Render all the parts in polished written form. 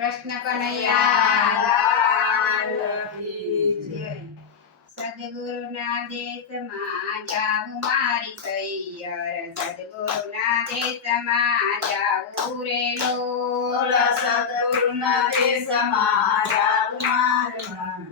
કૃષ્ણ કનૈયા સદગુરુના દેશમાં જાવું મારી સૈયર સદગુરુના દેશમાં જાવું રે લોલ સદગુરુના દેશમાં જાવું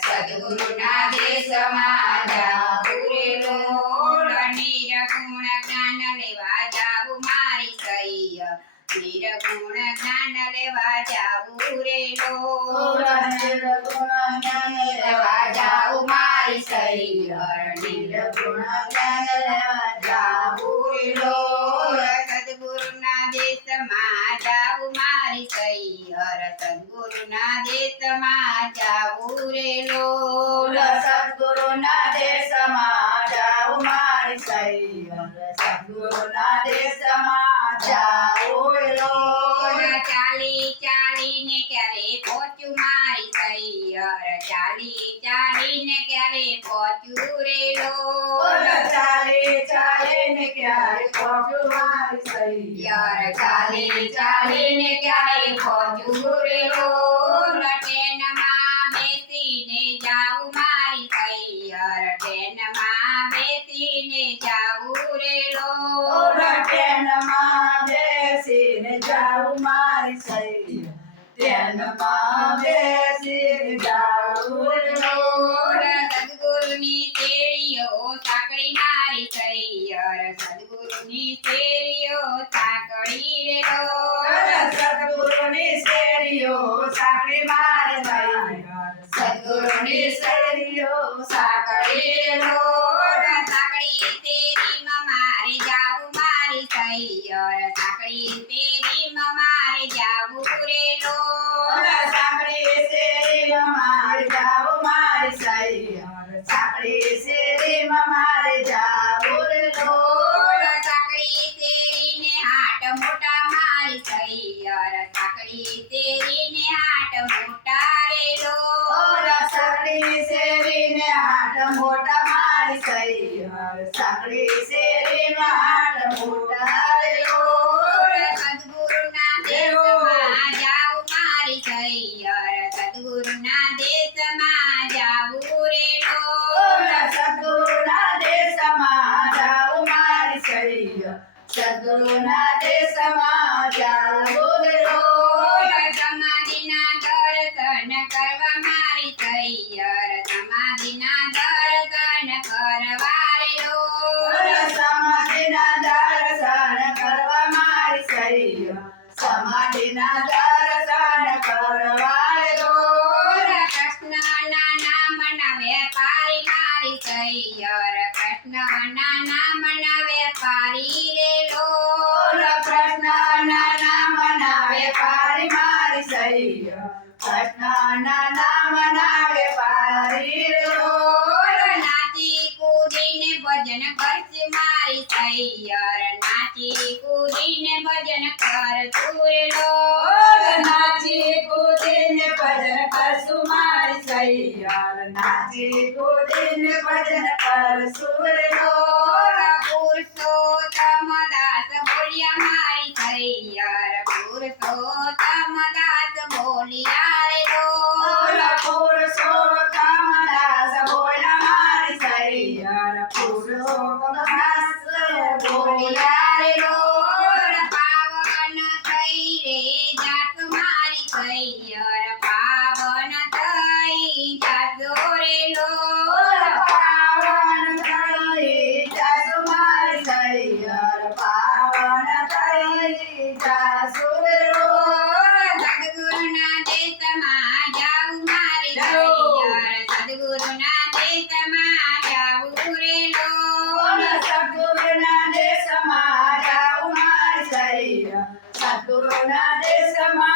સદગુરુના દેશમાં જાવું રે લોલ નિર્ગુણ જ્ઞાન લેવા જાવું મારી સૈયર નિર્ગુણ જ્ઞાન લેવા જાવું રે લોલ નિર્ગુણ જ્ઞાન લેવા જાવું મારી સૈયર નિર્ગુણ જ્ઞાન લેવા જાવું રે લોલ સદગુરુના દેશમાં જાવું મારી સૈયર સદગુરુના દેશમાં જાવું રે લોલ સદગુરુના દેશમાં જાવું મારી સૈયર સદગુરુના દેશમાં જાવું રે લોલ ચાલી ચાલીને ક્યારે પહોંચ્યું મારી સૈયર ચાલી ચાલીને ક્યારે પહોંચ્યું રે લોલ ચાલી ચાલીને ક્યારે પહોંચ્યું મારી સૈયર ચાલી ચાલીને ક્યારે પહોંચ્યું રે લોલ ટ્રેનમાં બેસીને જાવું મારી સૈયર ટ્રેનમાં બેસીને જાવું રે લોલ ટ્રેનમાં બેસીને જાવું મારી સૈયર ટ્રેનમાં બેસીને જાવું રે લોલ સદગુરુની શેરીઓ સાંકળી મારી સૈયર સદગુરુની શેરીઓ સાંકળી રે લોલ સદગુરુની શેરીઓ સાંકળી મારી સૈયર સદગુરુની શેરીઓ સાંકળી રે લોલ સાંકળી શેરીમાં મારે જાવું મારી સૈયર સાંકળી શેરીમાં મારે જાવું રે લોલ સાંકળી શેરીમાં મારે જાવું મારી સૈયર સાંકળી શેરીમાં મારે જાવું રે લોલ સાંકળી શેરીને હાટ મોટા મારી સૈયર સાંકળી શેરીને હાટ મોટા રે લોલ સાંકળી શેરીને હાટ મોટા મારી સૈયર સાંકળી શેરીમાં હાટ મોટા રે લોલ સદગુરુના દેશમાં જાવું મારી સૈયર સદગુરુના દેશમાં જાવું રે લોલ સદગુરુના દેશમાં જાવું મારી સૈયર સદગુરુના દેશમાં જાવું રે લોલ સમાધિના દર્શન કરવા મારી સૈયર સમાધિના દર્શન કરવા રે લોલ સમાધિના દર્શન કરવા મારી સૈયર સમાધિના દર્શન કરવા રે લોલ કૃષ્ણના નામના વેપારી મારી સૈયર કૃષ્ણના નામના વેપારી રે લોલ કૃષ્ણના નામના વેપારી મારી સૈયર કૃષ્ણના નામના વેપારી રે લોલ નાચી કૂદીને ભજન કરશું મારી સૈયર નાચી કૂદીને ભજન કરશું રે લોલ નાચી કૂદીને ભજન કરશું મારી સૈયર નાચી કૂદીને ભજન કરશું રે લોલ પુરુષોત્તમ દાસ બોલ્યા મારી સૈયર પુરુષોત્તમ દાસ બોલ્યા રે લોલ પુરુષોત્તમ દાસ બોલ્યા મારી સૈયર પુરુષોત્તમ દાસ બોલ્યા રે લોલ પાવન થઈ રે જાત મારી સૈયર પાવન થઈ જાતો રે લોલ પાવન થઈ જાસુ મારી સૈયર પાવન થઈ જાસુ રે લોલ સદગુરુના દેશમાં જાવું મારી સૈયર સદગુરુના દેશમાં જાવું રે લોલ સદગુરુના દેશમાં જાવું મારી સૈયર સદગુરુના દેશમાં